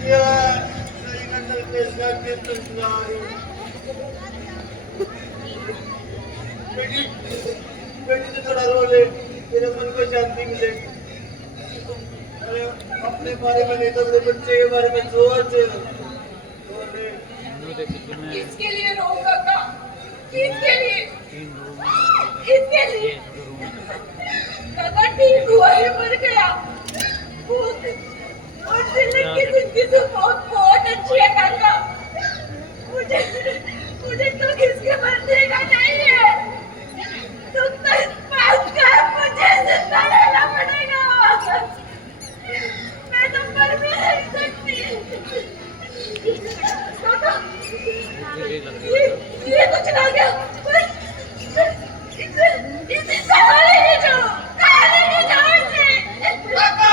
Ya, saya ingat terkesat selalu. बेटी बेटी तो थोड़ा रो ले, तेरे मन को शांति मिलेगी। अरे अपने बारे में नहीं तो अपने बच्चे के बारे में सोच। किसके लिए रो काका? किसके लिए? किसके लिए? काका ठीक हुआ है, मर गया। और दिल्ली की जिंदगी तो बहुत अच्छी है काका। मुझे तो किसके मरने का नहीं है। तुम तो इस बात का मुझे जिंदा रहना पड़ेगा। मैं तो मर भी नहीं सकती। काका, ये तो चला गया। इसे कहाँ लेके जाओ? कहाँ लेके जाओ इसे? काका,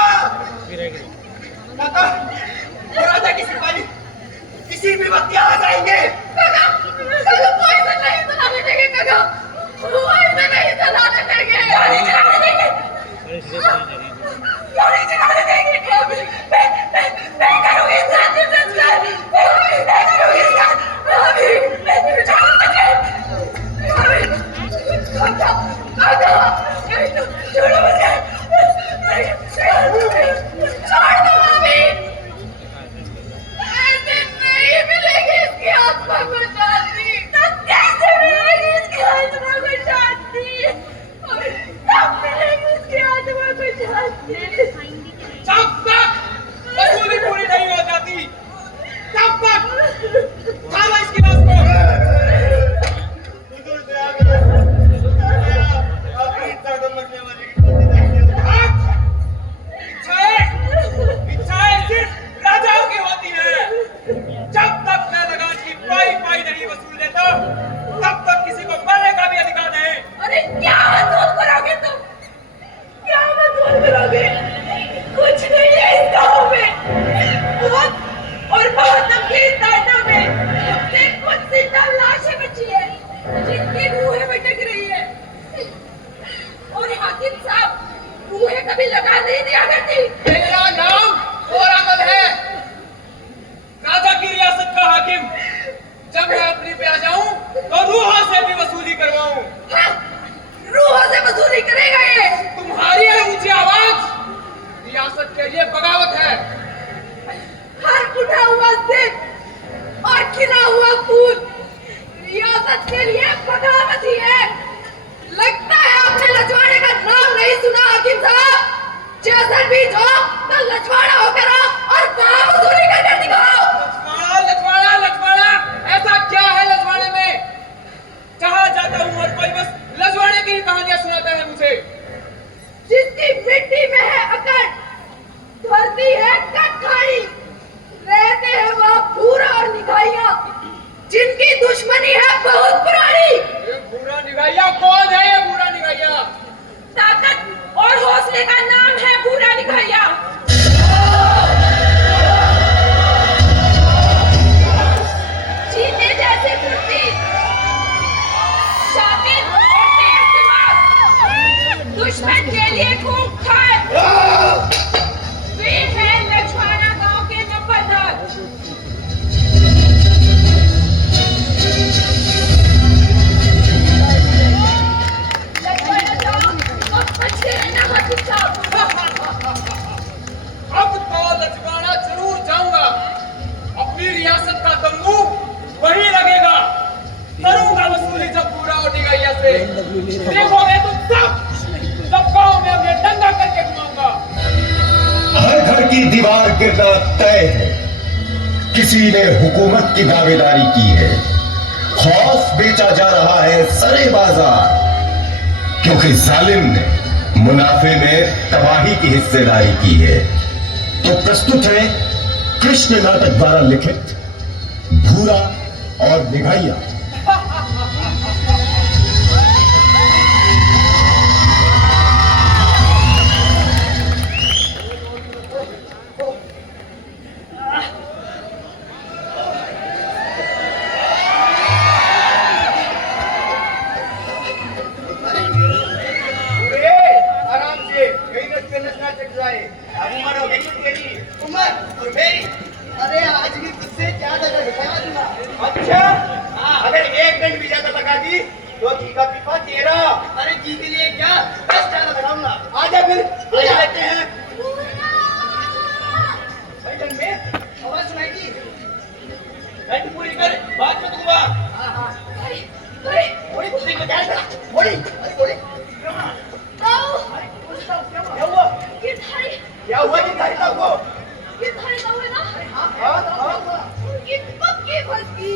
काका, वो राजा की सिपाही किसी भी वक्त यहाँ आ जाएंगे। काका, काका वो ऐसा नहीं चलाने देंगे काका। वो ऐसा नहीं चलाने देंगे। क्यों नहीं चलाने देंगे? क्यों नहीं चलाने देंगे? मैं करूँगी साथ में संस्कार। मैं करूँगी साथ। मैं छोड़ मुझे। काका, काका, छोड़ो मुझे। छोड़ दो अभी। ऐसे नहीं मिलेगी इसकी आत्मा को शांति। तो कैसे मिलेगी इसकी आत्मा को शांति? और कब मिलेगी इसकी आत्मा को शांति? जब तक वसूली पूरी नहीं हो जाती तब तक खाना इसकी लाश को। हुजूर से आगे आपकी इच्छा को मरने वाली की इच्छाएं सिर्फ राजाओं की होती है। जब तक मैं लगान की पाई नहीं वसूल लेता तब तक किसी को मरने का भी अधिकार नहीं। अरे क्या वसूल करोगे तुम? क्या वसूल करोगे? कुछ नहीं है इस गाँव में। बहुत और बहुत नमकीन ताटों में सबसे कुछ जिंदा लाशें बची है जिनकी रूहें भटक रही है। और हाकिम साहब, रूहें कभी लगा नहीं दिया करती। मेरा नाम और अमल है राजा की रियासत का हाकिम। जब मैं अपनी पे आ जाऊं तो रूहों से भी वसूली करवाऊं। हाँ, रूहों से वसूली करेगा ये। तुम्हारी है ऊंची आवाज रियासत के लिए बगावत है। हर उठा हुआ सिर और खिला हुआ खून रियासत के लिए बगावत ही है। लगता है आपने लजवाड़े का नाम नहीं सुना हाकिम साहब। जैसलमेर हो तो लजवाड़ा होकर आओ और वहां वसूली करके दिखाओ। लजवाड़ा ऐसा क्या है लजवाड़े में? जहां जाता हूं हर कोई बस लजवाड़े की ही कहानियां सुनाता है मुझे। जिसकी मिट्टी में है अकड़, धरती है कटखाड़ी, रहते हैं वहां भूरा और निगाहिया जिनकी दुश्मनी है बहुत पुरानी। ये भूरा निगाहिया कौन है? ये भूरा निगाहिया ताकत और हौसले का नाम है भूरा निगाहिया। चीते जैसे फुर्ती, शातिर और तेज दिमाग, दुश्मन के लिए खूब खाए। वे हैं लछवाड़ा गांव के नंबरदार। लछवाड़ा गांव अब बचे रहना हाकिम साहब। अब तो लजवाड़ा जरूर जाऊंगा। अपनी रियासत का तंबू वही लगेगा। करूंगा वसूली जब पूरा और निगाहिया से। देखोगे तुम सब गांव में उन्हें दंगा करके घुमाऊंगा। हर घर की दीवार गिरना तय है। किसी ने हुकूमत की दावेदारी की है। खौफ बेचा जा रहा है सरे बाजार, क्योंकि जालिम ने मुनाफे में तबाही की हिस्सेदारी की है। तो प्रस्तुत है कृष्ण नाटक द्वारा लिखित भूरा और निगाहिया। आराम से, यही नचना चट जाए। अब उम्र हो गई तेरी, उम्र और मेरी। अरे आज भी तुझसे ज्यादा दिखाया दूंगा। अच्छा अगर 1 मिनट भी ज्यादा लगा दी तो घी का पीपा तेरा। अरे घी के लिए क्या बस ज्यादा लगाऊंगा। आजा फिर आजा लेते हैं भाई जन में आवाज सुनाई दी। बैठ पूरी कर बात में दूंगा। हाँ हाँ थोड़ी कुछ नहीं बचा है थोड़ी थोड़ी क्या हुआ ये थारी क्या हुआ कि थारी ना को ये थारी ना हुए ना हाँ उनकी पक्की फंसी।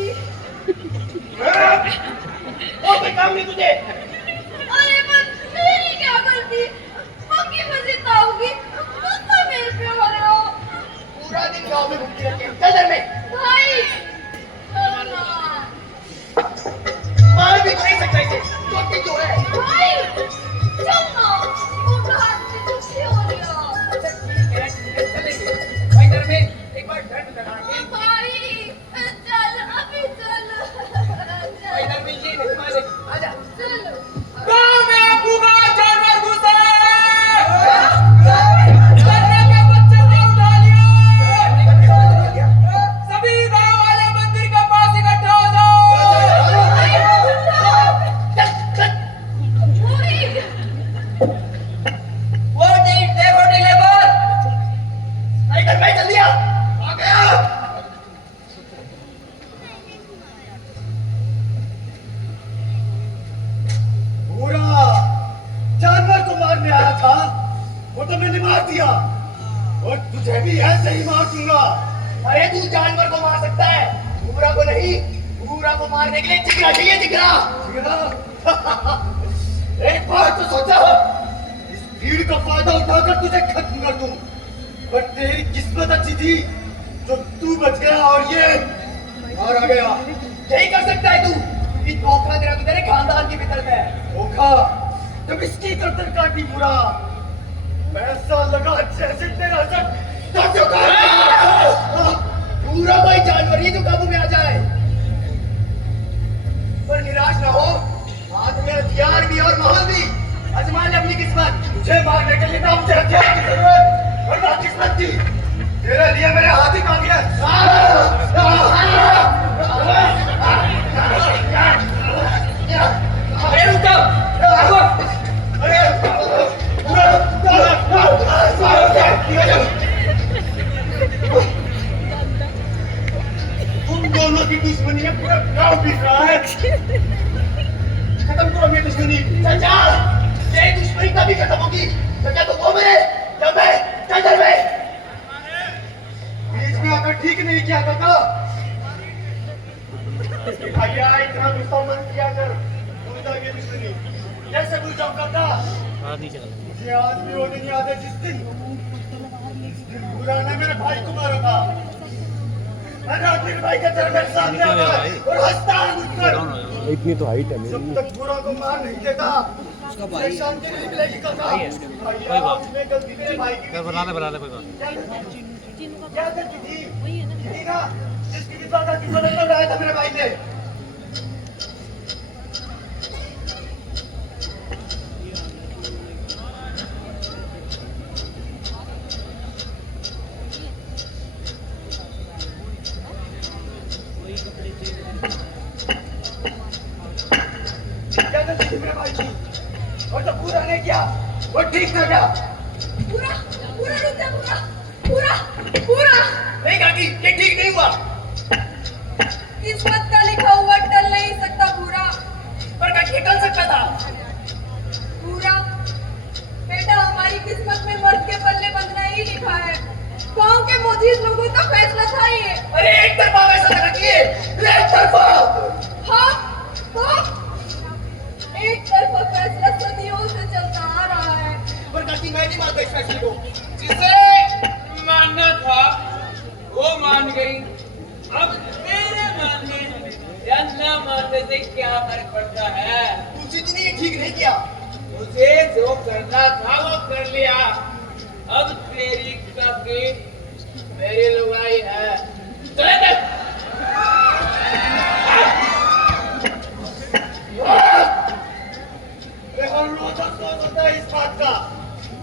वो कोई काम नहीं तुझे। अरे पर मेरी क्या गलती पक्की फंसी तो होगी मुझसे मेरे पे हो रहे हो। पूरा दिन गाँव में घूमती रहती है चल में भाई चलना मार भी नहीं सकता इसे छोटी जो है। भाई चलना मुझे हाथ से दुखी हो रहा। भाई घर में एक बार डंड लगा के भाई चल अभी चल भाई घर में ये नहीं मारे आजा चल गांव में भूखा जानवर घुसे गन्ने के बच्चे को उठा लिए। सभी गांव वाले मंदिर के पास इकट्ठा हो जाओ। वो देखो लेबर भाई घर में चल दिया आ गया। पूरा जानवर को मारने आया था वो तो मैंने मार दिया और तुझे भी ऐसे ही मार दूंगा। अरे तू जानवर को मार सकता है पूरा को नहीं। पूरा को मारने के लिए जिगरा चाहिए जिगरा। एक बार तो सोचा इस भीड़ का फायदा उठाकर तुझे खत्म कर दूं पर तेरी किस्मत अच्छी थी जो तू बच गया और ये मार आ गया। यही कर सकता है तू कि धोखा तेरा तो तेरे खानदान के भीतर है। धोखा जब इसकी गर्दन काटी पूरा पैसा लगा जैसे तेरा सर पूरा भाई जानवर ही तो काबू में आ जाए। पर निराश ना हो हाथ में हथियार भी और माहौल भी आजमा ले अपनी किस्मत। तुझे मारने के लिए ना मुझे हथियार की जरूरत और ना किस्मत की। तेरे लिए मेरे हाथ ही काफी है। अरे रुक जाओ। तुम दोनों की दुश्मनी है पूरा गांव पीस रहा है। खत्म करो मेरी दुश्मनी। चाचा ये दुश्मनी कभी खत्म होगी। चाचा तो वो मेरे जब मैं चाचा में बीच में आकर ठीक नहीं किया काका। भैया इतना गुस्सा मत किया कर भूल जाओ ये दुश्मनी। कैसे भूल जाऊं काका मुझे आज भी वो नहीं याद है जिस दिन बुरा ने मेरे भाई को मारा था। मैंने अपने भाई का चेहरा मेरे सामने आ गया और हंसता है मुझपर। इतनी तो हाइट है मेरी। जब तक बुरा को मार नहीं देता उसका शांति नहीं मिलेगी काका। कोई बात नहीं गलती मेरे भाई की बना दे कोई बात। क्या गलती थी ठीक है जिसकी विद्वान की मदद कर रहा था मेरे भाई ने। क्या गलती थी मेरे भाई की और जो पूरा ने किया वो ठीक था क्या। पूरा पूरा रुक जा पूरा पूरा पूरा नहीं काकी ये ठीक नहीं हुआ। किस्मत का लिखा हुआ टल नहीं सकता पूरा। पर काकी टल सकता था। पूरा बेटा हमारी किस्मत में मर्द के पल्ले बंधना ही लिखा है। गांव के मोजीज लोगों का फैसला था ये। अरे एक तरफा वैसा लगा कि एक तरफा। हाँ एक तरफा फैसला सदियों से चलता आ रहा है। पर काकी मैं नहीं मानता इस फैसले को। जिसे मानना था वो मान गई। अब तेरे मानने या ना मानने से क्या फर्क पड़ता है। तुझे तो नहीं ठीक नहीं किया। मुझे जो करना था वो कर लिया। अब तेरी काकी मेरी लुगाई है। चले चल। हर रोज अफसोस होता है इस बात का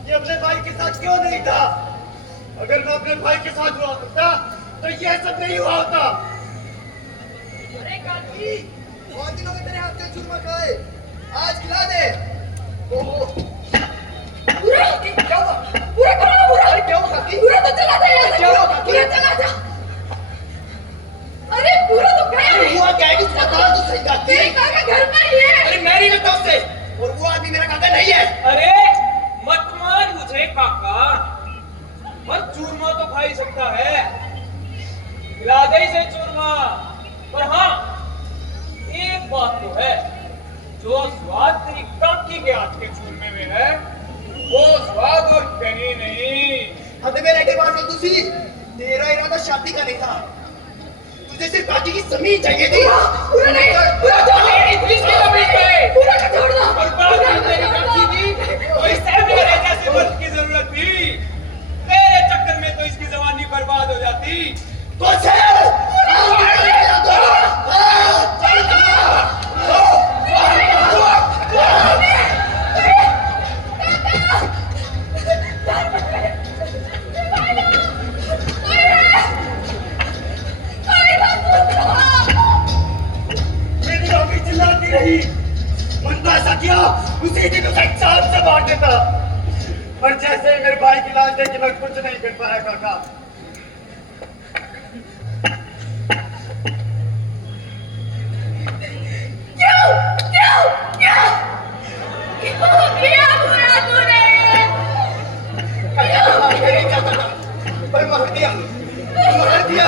कि अपने भाई के साथ क्यों नहीं था। अगर मैं अपने भाई के साथ हुआ होता तो तो ये सब नहीं हुआ होता। अरे काकी, बहुत दिनों में तेरे हाथ से चूरमा खाए, आज खिला दे। ओहो, पूरा क्या हुआ? पूरा करो ना पूरा। अरे क्या हुआ काकी? पूरा तो चला जा यहाँ से। क्या हुआ काकी? पूरा चला जा। अरे पूरा तो गया अरे नहीं। हुआ क्या है? कुछ बता तो सही काकी। तेरे काका घर में ही है। अरे मैं नहीं लेता उससे, और वो आदमी मेरा काका नहीं है। अरे मत मान मुझे काका, मत चूरमा तो खा ही सकता है, खिला दे इसे चूरमा। पर हाँ, एक बात तो है, जो स्वाद तेरी काकी के हाथ के चूरमे में है, वो स्वाद और कहीं नहीं। हमें मेरे के बात तो सी, तेरा इरादा शादी का नहीं था, तुझे सिर्फ काकी की जमीन चाहिए थी। पूरा नहीं, पूरा तो मेरी फीस की जमीन पे पूरा का छोड़ दो। और बात की तेरी काकी की, तो इसे मेरे जैसे मर्द की जरूरत थी। तेरे चक्कर में तो इसकी जवानी बर्बाद हो जाती। तो मेरी अभी चिल्लाती रही, मन तो ऐसा किया उसी दिन उसे चांद से मार देता, पर जैसे ही मेरे भाई की लाश देखी मैं कुछ नहीं कर पाया काका। क्यों क्यों क्यों क्यों किया पूरा तूने? पर मार दिया, मार दिया,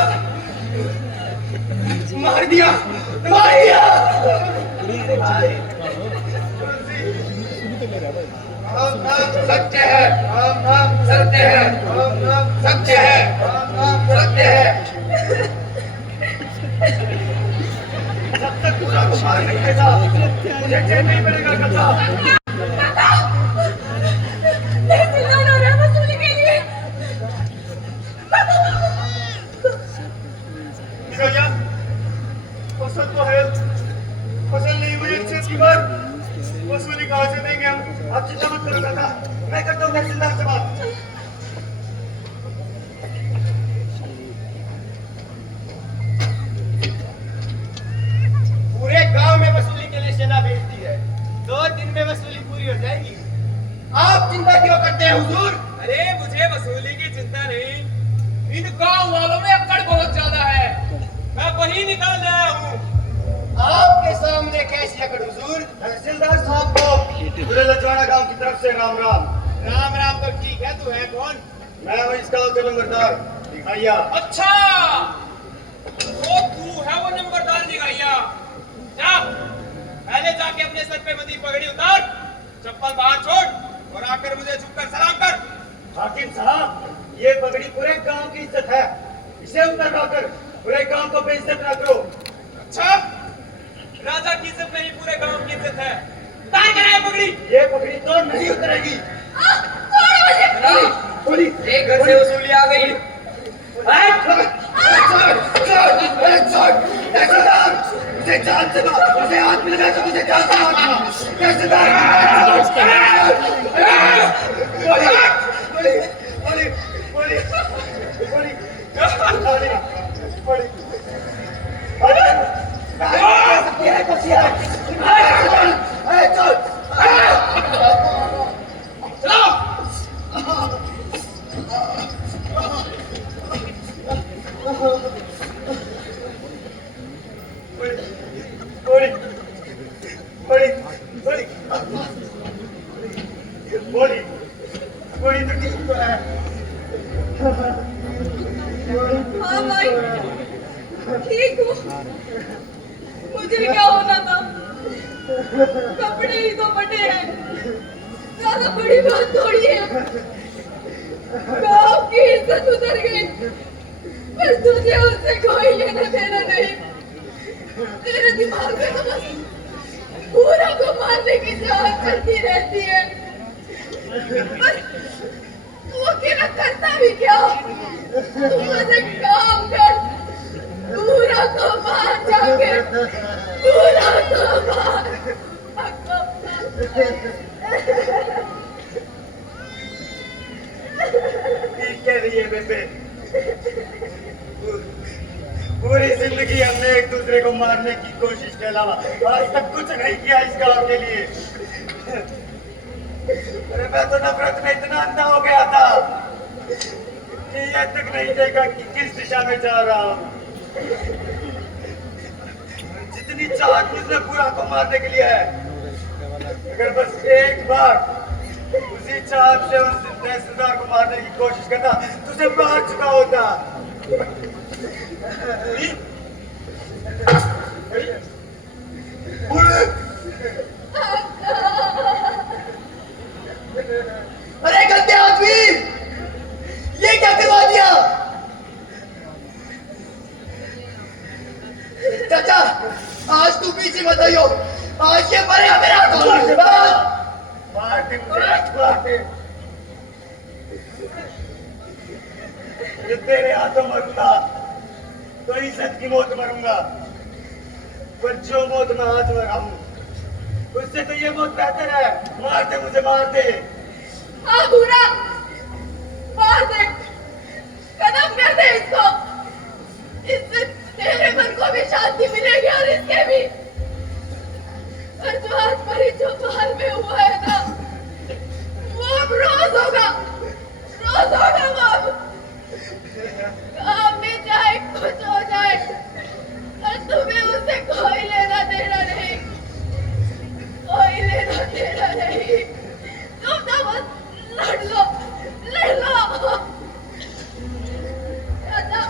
मार दिया, मार दिया। राम नाम सत्य है, राम नाम सत्य है, राम नाम सत्य है, राम नाम सत्य है। जब तक पूरा को मार नहीं देता, मुझे चैन नहीं मिलेगा कथा। तेरे चिल्लाना हो रहा है वसूली के लिए। भैया, फसल तो है, फसल नहीं हुई अच्छे की बात, वसूली कहाँ से देंगे हम? आप चिंता मत करो काका, मैं करता हूँ तहसीलदार से बात। पूरे गांव में वसूली के लिए सेना भेजती है, 2 दिन में वसूली पूरी हो जाएगी। आप चिंता क्यों करते हैं हुजूर? अरे मुझे वसूली की चिंता नहीं, इन गांव वालों में अकड़ बहुत ज्यादा है, मैं वही निकाल आया हूँ। आपके सामने कैसी अकड़ हुजूर? तहसीलदार साहब को पूरे लजवाड़ा गांव की तरफ से राम राम। राम राम तो ठीक है, तू है कौन? मैं हूँ इस गांव का नंबरदार दिखाइया। अच्छा, तो तू है वो नंबरदार दिखाइया। जा, पहले जाके अपने सर पे बंधी पगड़ी उतार, चप्पल बाहर छोड़ और आकर मुझे झुककर सलाम कर। हाकिम साहब, ये पगड़ी पूरे गांव की इज्जत है, इसे उतरवाकर पूरे गांव को बेइज्जत ना करो। अच्छा, राजा की इज्जत नहीं पूरे गांव की इज्जत है, उतार कर आया पगड़ी। ये पगड़ी तो नहीं उतरेगी। बोली, एक घर से वसूली आ गई। उसे जान से मार, उसे हाथ में लगा तो तुझे जान से मारना। बोली, बोली, बोली, बोली, बोली, हाँ भाई, ठीक हूँ। मुझे क्या होना था? कपड़े ही तो फटे हैं, ज्यादा बड़ी बात थोड़ी है। गाँव की इज्जत उतर गई, पर तुझे उससे कोई लेना देना नहीं। तेरे दिमाग में तो बस पूरा को मारने की चाहत चलती रहती है। पर तू अकेला करता भी क्या? तू बस एक काम कर, पूरा को मार जाके, पूरा को मार। ठीक कह रही है बेबे। पूरी जिंदगी हमने एक दूसरे को मारने की कोशिश के अलावा आज तक कुछ नहीं किया इस गांव के लिए। अरे मैं तो नफरत में इतना अंधा हो गया था कि ये तक नहीं देखा कि किस दिशा में जा रहा हूं। जितनी चाहत मुझने पूरा को मारने के लिए है, अगर बस एक बार उसी चाहत से उस तहसीलदार को मारने की कोशिश करता तुझे मार चुका होता। अरे गंदे आदमी, ये क्या करवा दिया? चाचा, आज तू पीछे मत आइयो, आज ये मरेगा मेरा हाथों। तेरे हाथों मरूंगा तो इज्जत की मौत मरूंगा, पर जो मौत मैं आज मरा हूं उससे तो ये मौत बेहतर है। मार दे मुझे, मार दे। हाँ भूरा, मार दे, खत्म कर दे इसको। इससे तेरे मन को भी शांति मिलेगी और इसके भी। और जो आज मरी जो बाहर में हुआ है ना, वो अब रोज होगा, रोज होगा वो अब। काम में चाहे कुछ हो जाए और तुम्हें उससे कोई लेना देना नहीं, कोई लेना देना नहीं। तुम तो बस लड़ लो, लड़ लो। दादा,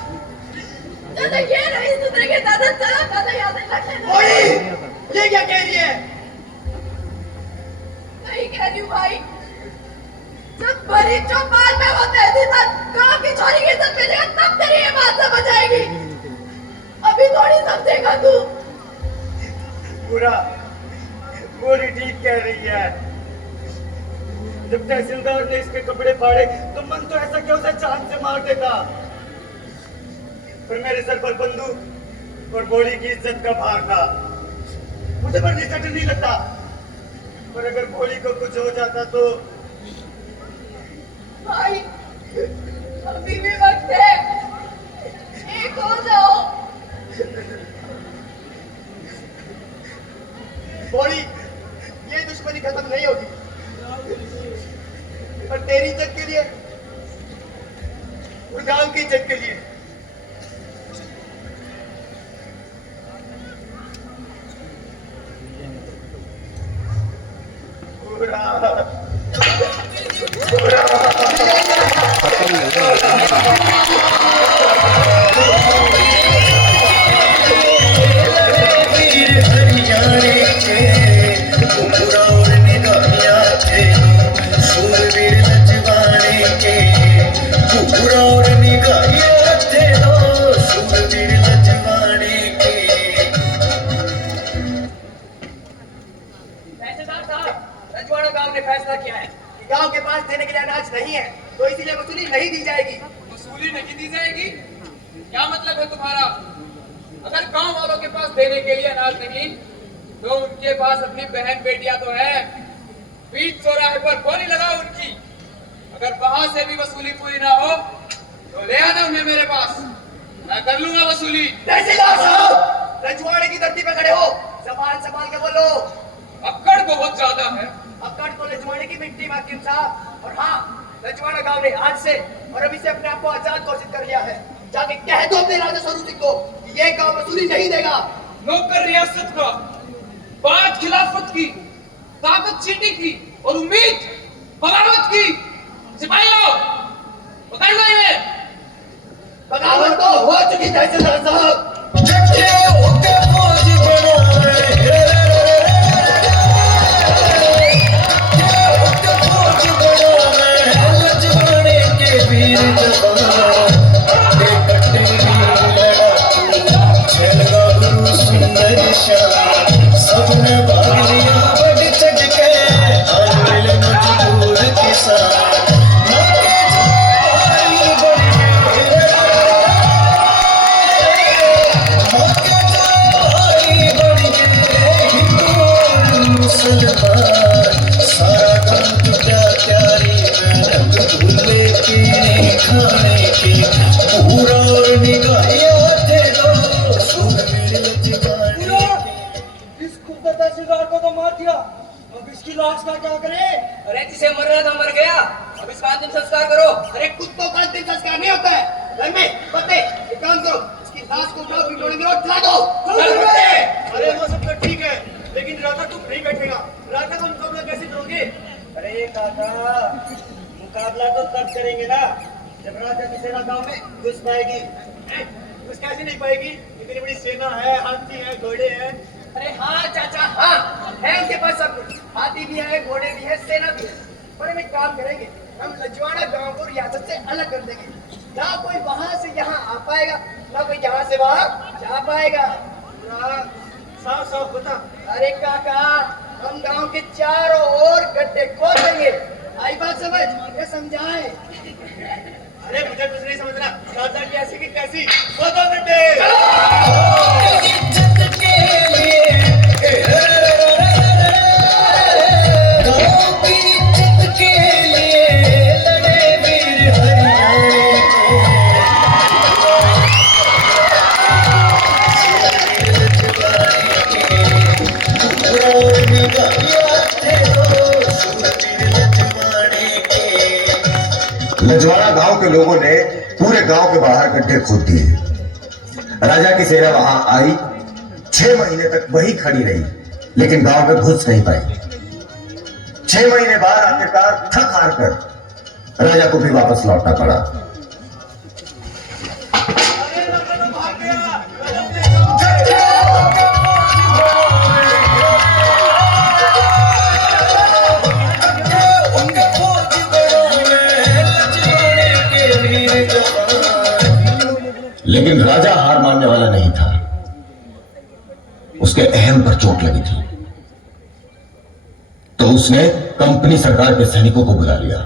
दादा ये नहीं सुधरेंगे दादा, चलो दादा याद रखना। ये क्या कह रही है? नहीं कह रही हूँ भाई, जब बड़ी चौपाल में वो तहसीलदार गांव की छोरी की इज्जत बेचेगा तब तेरी ये बात समझ आएगी। अभी थोड़ी समझेगा तू। पूरा पूरी ठीक कह रही है। जब तहसीलदार ने इसके कपड़े फाड़े तो मन तो ऐसा क्यों से चांद से मार देता, पर मेरे सर पर बंदूक और गोली की इज्जत का भार था। मुझे मरने का डर नहीं लगता, पर अगर गोली को कुछ हो जाता तो। भाई अभी भी वक्त है, एक हो जाओ। गोली, ये दुश्मनी खत्म नहीं होगी, पर तेरी इज्जत के लिए और गांव की इज्जत के लिए। गांव के पास देने के लिए अनाज नहीं है, तो इसीलिए वसूली नहीं दी जाएगी। वसूली नहीं दी जाएगी? क्या मतलब है तुम्हारा? अगर गांव वालों के पास देने के लिए अनाज नहीं, तो उनके पास अपनी बहन बेटियां तो है। बीच चौराहे पर गोली लगाओ उनकी। अगर वहां से भी वसूली पूरी ना हो तो ले आना उन्हें मेरे पास, मैं कर लूंगा वसूली। तहसीलदार साहब, रजवाड़े की धरती पे खड़े हो, संभाल के बोलो। अक्कड़ बहुत ज्यादा है। अक्कड़ तो रजवाड़े की मिट्टी माकिम साहब। और हाँ, रजवाड़ा गांव ने आज से और अभी से अपने आप को आजाद घोषित कर लिया है। जाके कह दो अपने राजा स्वरूप सिंह को कि ये गांव वसूली नहीं देगा। नौकर रियासत का, बात खिलाफत की, ताकत चीटी की और उम्मीद बगावत की। सिपाहियों, पकड़ लो इन्हें। बगावत तो हो चुकी तहसीलदार साहब। सबने भाग लिया बड़ी चढ़ के, आज मिले मजबूर किसान। संस्कार करो। अरे कुत्तों का अंतिम संस्कार नहीं होता है। घर में पते एक काम करो, इसकी लाश को उठाओ, बिटोड़ेंगे और जला दो। अरे वो सब तो ठीक है, लेकिन राजा तुम नहीं बैठेगा। राजा का मुकाबला कैसे करोगे? अरे काका, मुकाबला तो तब करेंगे ना जब राजा की सेना गांव में घुस पाएगी। कुछ कैसे नहीं पाएगी? इतनी बड़ी सेना है, हाथी है, घोड़े हैं। अरे हाँ चाचा, हाँ है उनके पास सब कुछ, हाथी भी है, घोड़े भी है, सेना भी है। पर हम एक काम करेंगे, हम लजवाड़ा गांव को रियासत से अलग कर देंगे। ना कोई वहां से यहाँ आ पाएगा, ना कोई यहाँ से वहां जा पाएगा। साफ साफ बता। अरे काका, हम गांव के चारों ओर गड्ढे खोद देंगे। आई बात समझ? ये समझाएं। अरे मुझे कुछ नहीं समझना। राजा की ऐसी की कैसी? वो 2 घंटे। लजवाड़ा गांव के लोगों ने पूरे गांव के बाहर गड्ढे खोद दिए। राजा की सेना वहां आई, 6 महीने तक वही खड़ी रही, लेकिन गांव में घुस नहीं पाई। 6 महीने बाद आखिरकार थक हार कर राजा को भी वापस लौटना पड़ा। लेकिन राजा हार मानने वाला नहीं था। उसके अहम पर चोट लगी थी, तो उसने कंपनी सरकार के सैनिकों को बुला लिया।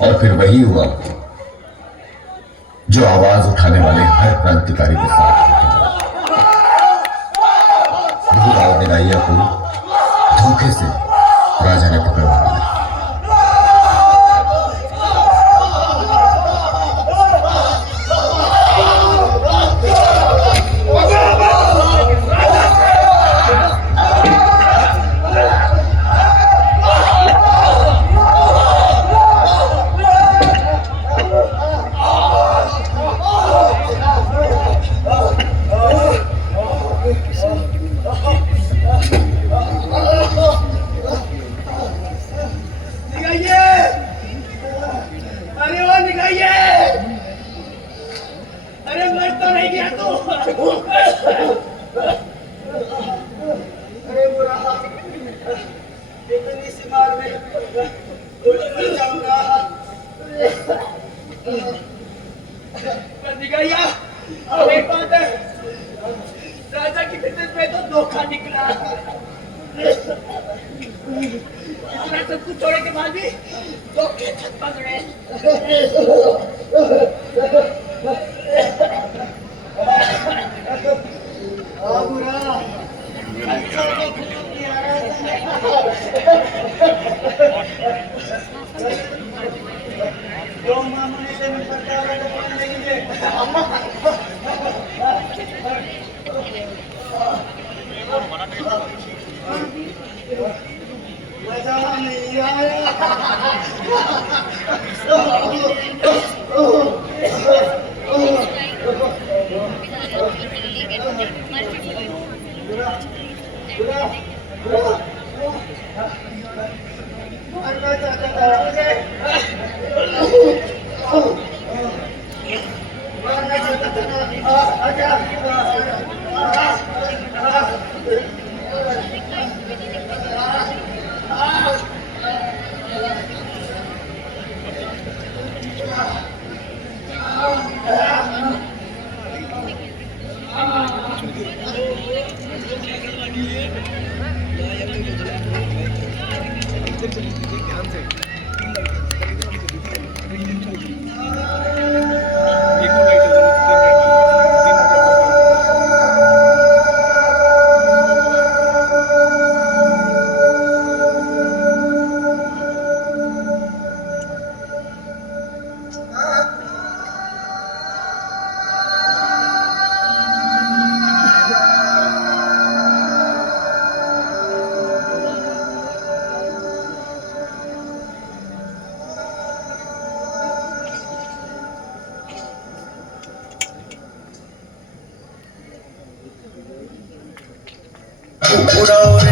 और फिर वही हुआ जो आवाज उठाने वाले हर क्रांतिकारी के साथ निगाहिया को धोखे से राजा ने पकड़वा लिया। राजा की फितरत में तो धोखा निकला। इतना सब कुछ छोड़ने के बाद भी धोखे तक पकड़े। मजा नहीं आया। उड़ाओ रे